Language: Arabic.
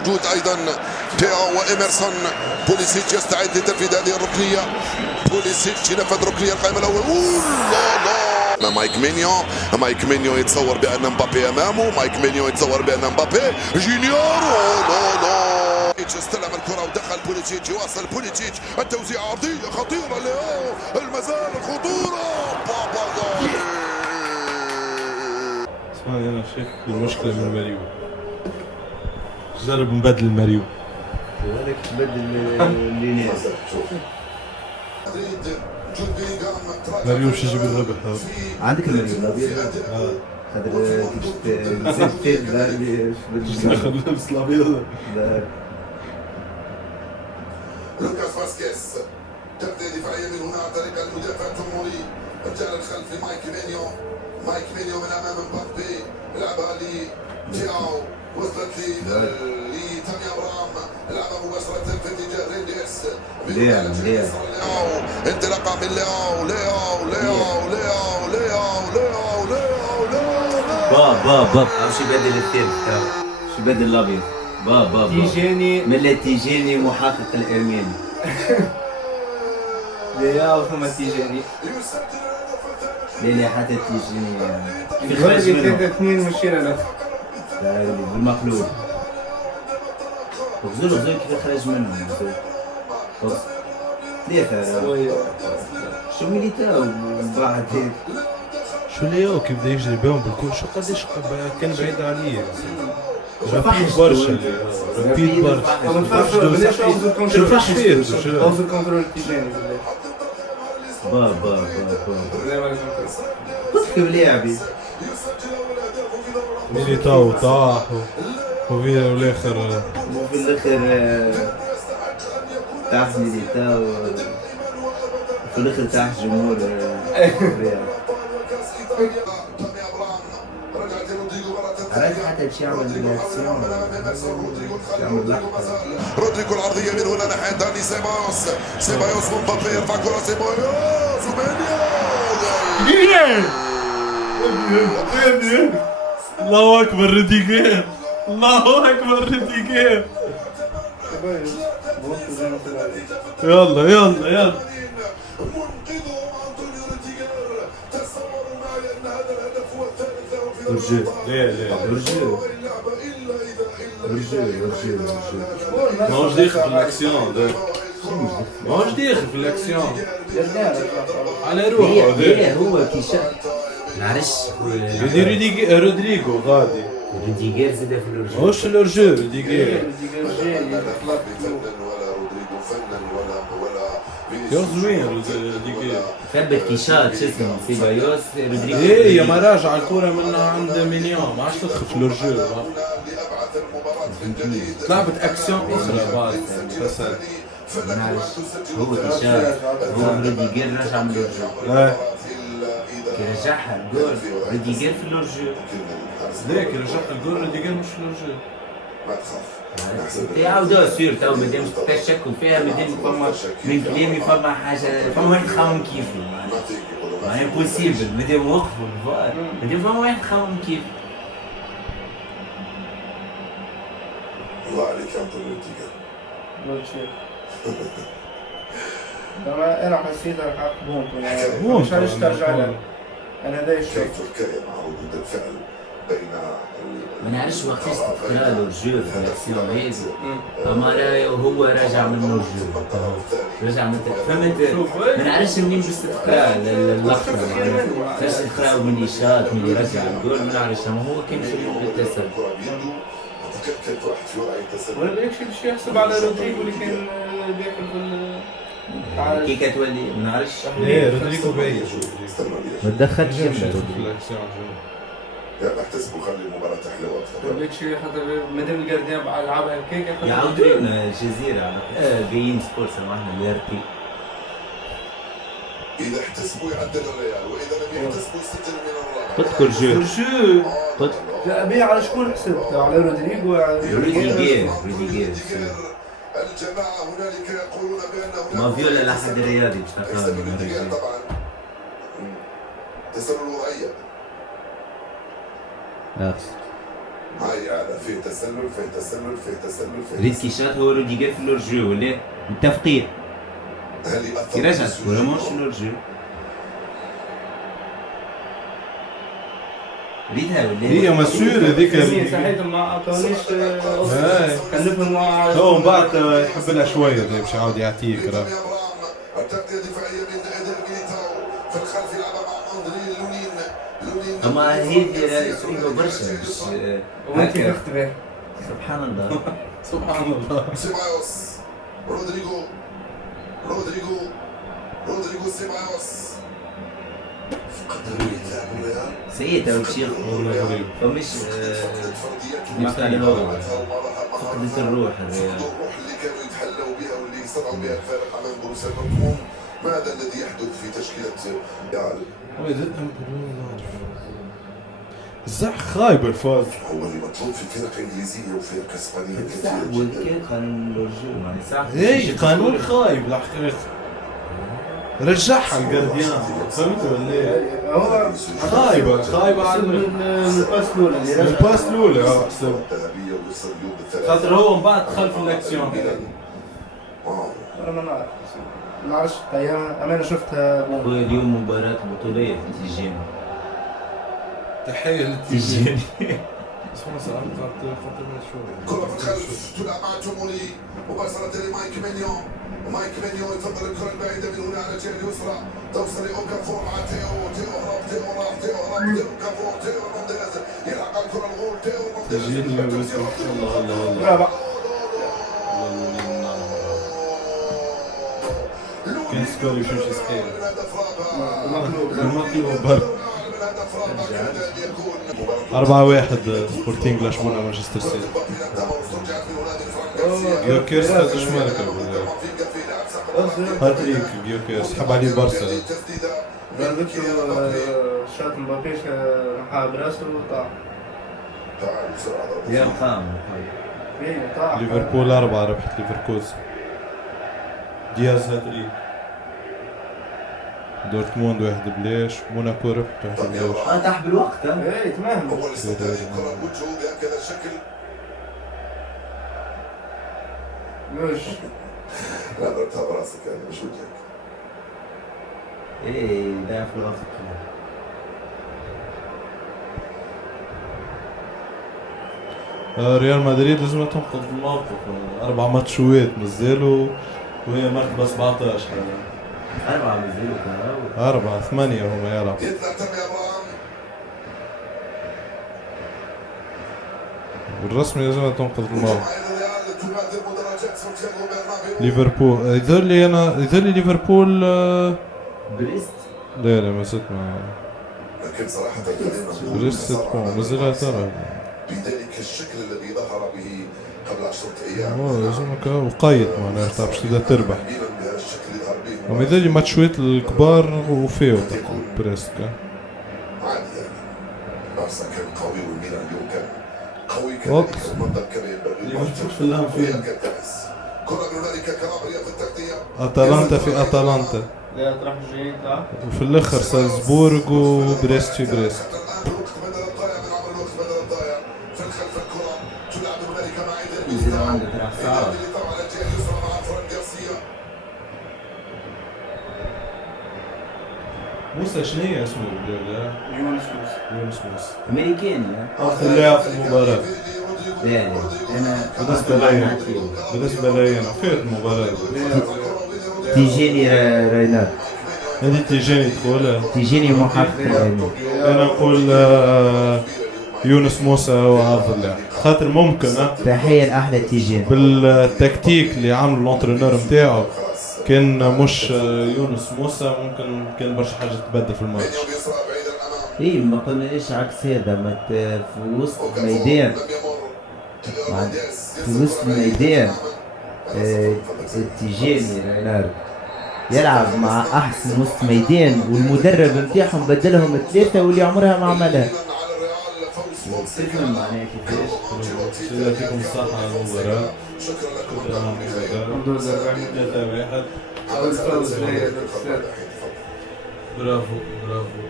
وجود ايضا تياو وإيمرسون. بوليسيتش يستعد لتنفيذ هذه الركنيه. بوليسيتش ينفذ ركنيه القائم الاول. لا مايك مينيو يتصور بان مبابي امامه. مايك مينيو يتصور بان مبابي جونيور. لا استلم الكره ودخل بوليسيتش. يواصل بوليسيتش التوزيع عرضيه خطيره لياو. المازال الخطوره. اسمعني انا شايف المشكله من ماريو. جرب نبدل ماريو. هذاك تبدل اللي نازل. ماريو مش يجيب الربح. عندك الماريو الابيض؟ خاطر نسيت فيه اللي ناخذ اللبس الابيض. لوكاس فاسكيز تبدا دفاعيه من هنا عن طريق المدافع توموري. رجال الخلف لمايك مينيو من امام مبابي. لعبها لتياو. وصلت لتامي ابراهام. لعبها مباشره في اتجاه رينديرز. انطلاقه من لياو. باب شو يبدل الثالث تاعو؟ شو يبدل الابيض؟ باب تيجاني ملا تيجاني محقق الارماني. لياو ثم تيجاني لا حتى تيجاني في خرج خرج منه 3-2 والشيء الاخر بالمقلوب. غزول كيف خرج منه غزول ثلاثة شو ميليتاو بعد هيك شو لياو كيف بده يجري بهم بالكل. شو قديش كان بعيد عليه. رفيق برشا رفيق برشا. شو فاش فيه. اوصل كنترول تيجاني باب قلت كيف لاعبي ميليتاو طاح وفي الاخر وفي الاخر طاح ميليتاو. في الاخر طاح جمهور الريال. عرفت حتى باش يعمل رياكسيون يعمل لقطة. رودريجو العرضيه من هنا ناحيه داني سيبايوس مبابي يرفع كره سيبايوس الله اكبر روديجير. الله اكبر روديجير. يلا رجل لا رجل ماهوش داخل في الاكسيون ده. ماهوش داخل في الاكسيون على روحه. لا هو كي شاف معلش رودريجو غادي. روديجير زاد في الرجل. ماهوش الرجل روديجير. يا زوين روديجير. ثبت كي شات شو اسمه سيبايوس رودريجو. ايه ما راجع الكرة من عند مينيون ما عادش تدخل في الرجل. لعبة اكسيون اخرى بعد بس معلش هو كي شات هو روديجير رجع من الرجل. كي رجعها الجول روديجير في الرجل. ليك رجعت الجول روديجير مش في الرجل. تعاودوا سير تو مادام تشكوا فيها مادام فما من كلامي فما حاجه فما واحد خاوم كيفي معناها امبوسيبل مادام وقفوا الفار مادام فما واحد خاوم كيفي. الله عليك يا رودريجو. انا حسيتها حق بونت مش عارف ترجع لها. انا هذا الشيء تركيا مع ردود الفعل بين ما نعرفش وقتاش تقرا له الجو في الاكسيون هذي. اما هو راجع من الجو رجع من فهمت. ما نعرفش منين باش تقرا اللقطه باش تقرا من الاشارات من يرجع الجول ما نعرفش. اما هو كان في التسلل ولا بالك شي باش يحسب على رودريجو اللي كان داخل في كي كتولي ما نعرفش. ايه رودريجو باين ما تدخلش في رودريجو. الاكسيون. يلا احتسبوا خلي المباراة تحلى ولا بالك شي خاطر مادام الجارديان لعبها هكاك يعاودوا لنا الجزيرة جايين سبورتس معنا الارتي. إذا احتسبوا يعدل الريال وإذا لم يحتسبوا يسجل من الرابع. قلت كل جو قلت لا بيه على شكون حسبت؟ على رودريجو على روديجير. الجماعة هنالك يقولون بأنه ما فيولا لا حد رياضي باش نقراو من الرجال. طبعا تسلل وضعية. هيا في تسلل في تسلل في تسلل في ريت كي شاط هو روديجر في لورجو ولا متفقين كي رجعت الكرة ماهوش في لورجو ريتها ولا هي مسؤول هذيك صحيح ما اعطونيش كلفهم هو من بعد يحب لها شويه باش يعاود يعطيك راه التغطية الدفاعية من إيدر ميليتاو في الخلف يلعب مع أندري لونين اما هي صعيبة برشا باش وانت هكا تختبه سبحان الله سبحان الله. سيبايوس رودريغو سيبايوس قدروا يتلعبوا الريال سيء تو الشيخ والله غريب. فمش كيف قالوا فقدت الروح الريال الروح اللي كانوا يتحلوا بها واللي يصنعوا بها الفارق امام بروسيا دورتموند. ماذا الذي يحدث في تشكيلة ريال؟ الزح خايب الفوز. هو اللي مطلوب في فرق انجليزيه وفرق اسبانيه كثير والكان قانون لورجو يعني صح اي قانون خايب الحقيقة. رجعها الجارديان فهمت ولا ايه؟ هو خايبة عن الباس الاولى اللي رجع الباس الاولى حسب الذهبيه ويصل اليوم بالثلاث. خاطر هو من بعد دخل في الاكسيون. انا ما نعرف ما نعرفش امانه شفتها هو اليوم مباراة بطولية تيجينا تحية تيجيني اسمه سألت خاطر ما شوي. كرة في الخلف تلعب مع تومولي مباشرة لمايك مينيو يفضل الكرة البعيدة من هنا على الجهة اليسرى توصل لأوكافور مع تيو هرب تيو رومونديز يلعب على الكرة الغول تيو رومونديز الله برافو كان سكور يمشي صحيح. المطلوب برا 4-1 سبورتينغ لشبونة مانشستر سيتي. جيوكيرس خد شمالك هاتريك جيوكيرس حب عليه برشا. ضربته شاط مبابي محا براسه وطاح يا قام طاح ليفربول 4 ربحت ليفركوزن. دياز هاتريك. دورتموند 1-0 موناكو ربحت 1-0. طاح بالوقت ايه تمام هو اللي استدعى الكرة بوجهه بهكذا الشكل. مش لا ضربتها براسك يعني مش وجهك. ايه لا في الوقت ريال مدريد لازم تنقذ الموقف. 4 ماتشات مازالوا وهي مرتبة 17. 4 بزيرو 8 هما يلعبوا. يطلع تم يا ابراهام. بالرسمي لازم تنقذ الموقف. الريال تبادر مدرجات سانتياغو برنابيو. ليفربول يظهر لي ليفربول بريست لا ما زلت ما لكن صراحة خلينا نقول بريست بون مازال ترى بذلك الشكل الذي ظهر به قبل 10 ايام. لازمك وقايد معناها باش تبدا تربح. بهذا الشكل اللي ظهر به. وما يظهر لي ماتشات الكبار وفيو بريسك. عادي يعني. بارسا كان قوي والميلان اليوم كان قوي وقت. كذلك المنطق كان ينبغي. ليفربول في اللام كان تحس. كرة من هنالك كالابريا في التغطية. اتلانتا في اتلانتا لا تروح جاي طاح وفي الاخر سالزبورغ وبريست في بريست. يصير عندك راح صعب موسى شنو هي اسمه ولا يونس يونس موسى امريكاني اخر لاعب في المباراة لا انا بالنسبة لي انا في المباراة تيجيني رينار هذه تيجيني تقول تيجيني محقق الامين انا نقول يونس موسى هو افضل لاعب خاطر ممكن تحية الاحلى تيجيني بالتكتيك اللي عامل الانترينور نتاعو كان مش يونس موسى ممكن كان برشا حاجة تبدل في الماتش. ايه ما قلناش عكس هذا ما في وسط ميدان في وسط ميدان تيجيني رينار يلعب مع احسن وسط ميدان والمدرب نتاعهم بدلهم 3 واللي عمرها ما عملها. تفهم معناها كيفاش؟ يعطيكم الصحة على المباراة. شكرا لكم. 3-1. أول فوز ليا برافو برافو.